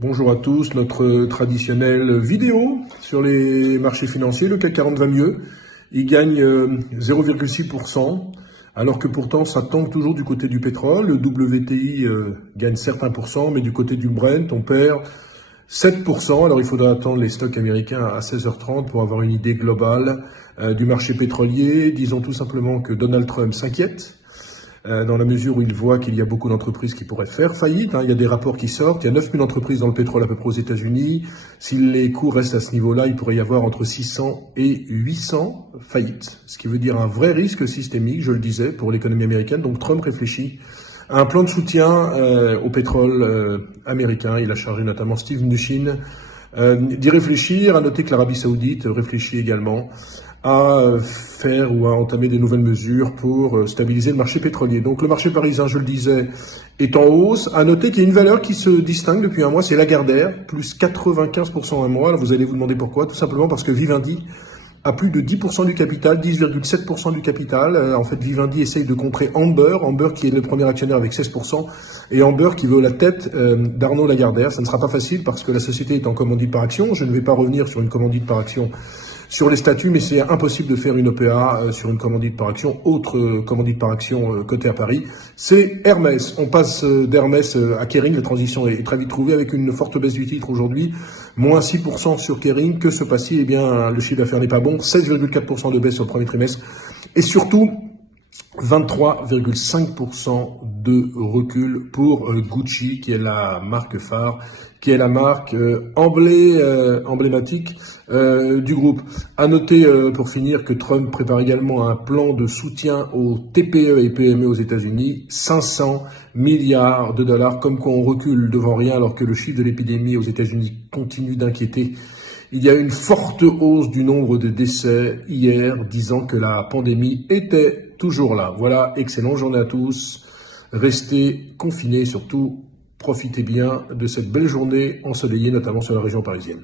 Bonjour à tous, notre traditionnelle vidéo sur les marchés financiers. Le CAC 40 va mieux, il gagne 0,6%, alors que pourtant ça tangue toujours du côté du pétrole. Le WTI gagne certes 1%, mais du côté du Brent, on perd 7%. Alors il faudra attendre les stocks américains à 16h30 pour avoir une idée globale du marché pétrolier. Disons tout simplement que Donald Trump s'inquiète, dans la mesure où il voit qu'il y a beaucoup d'entreprises qui pourraient faire faillite. Il y a des rapports qui sortent, il y a 9000 entreprises dans le pétrole à peu près aux États-Unis. Si les cours restent à ce niveau-là, il pourrait y avoir entre 600 et 800 faillites, ce qui veut dire un vrai risque systémique, je le disais, pour l'économie américaine. Donc Trump réfléchit à un plan de soutien au pétrole américain. Il a chargé notamment Steve Mnuchin d'y réfléchir. À noter que l'Arabie Saoudite réfléchit également à faire ou à entamer des nouvelles mesures pour stabiliser le marché pétrolier. Donc le marché parisien, je le disais, est en hausse. À noter qu'il y a une valeur qui se distingue depuis un mois, c'est Lagardère, plus 95% en un mois. Alors vous allez vous demander pourquoi. Tout simplement parce que Vivendi a plus de 10% du capital, 10,7% du capital. En fait, Vivendi essaye de contrer Amber qui est le premier actionnaire avec 16%, et Amber qui veut la tête d'Arnaud Lagardère. Ça ne sera pas facile parce que la société est en commandite par action. Je ne vais pas revenir sur une commandite par action sur les statuts, mais c'est impossible de faire une OPA sur une commandite par action. Autre commandite par action cotée à Paris, c'est Hermès. On passe d'Hermès à Kering. La transition est très vite trouvée avec une forte baisse du titre aujourd'hui. Moins 6% sur Kering. Que se passe-t-il? Eh bien, le chiffre d'affaires n'est pas bon. 16,4% de baisse sur le premier trimestre. Et surtout, 23,5% de recul pour Gucci, qui est la marque phare, qui est la marque emblématique du groupe. À noter, pour finir, que Trump prépare également un plan de soutien aux TPE et PME aux États-Unis, 500 milliards de dollars, comme quoi on recule devant rien alors que le chiffre de l'épidémie aux États-Unis continue d'inquiéter. Il y a une forte hausse du nombre de décès hier, disant que la pandémie était toujours là. Voilà, excellente journée à tous. Restez confinés, surtout profitez bien de cette belle journée ensoleillée, notamment sur la région parisienne.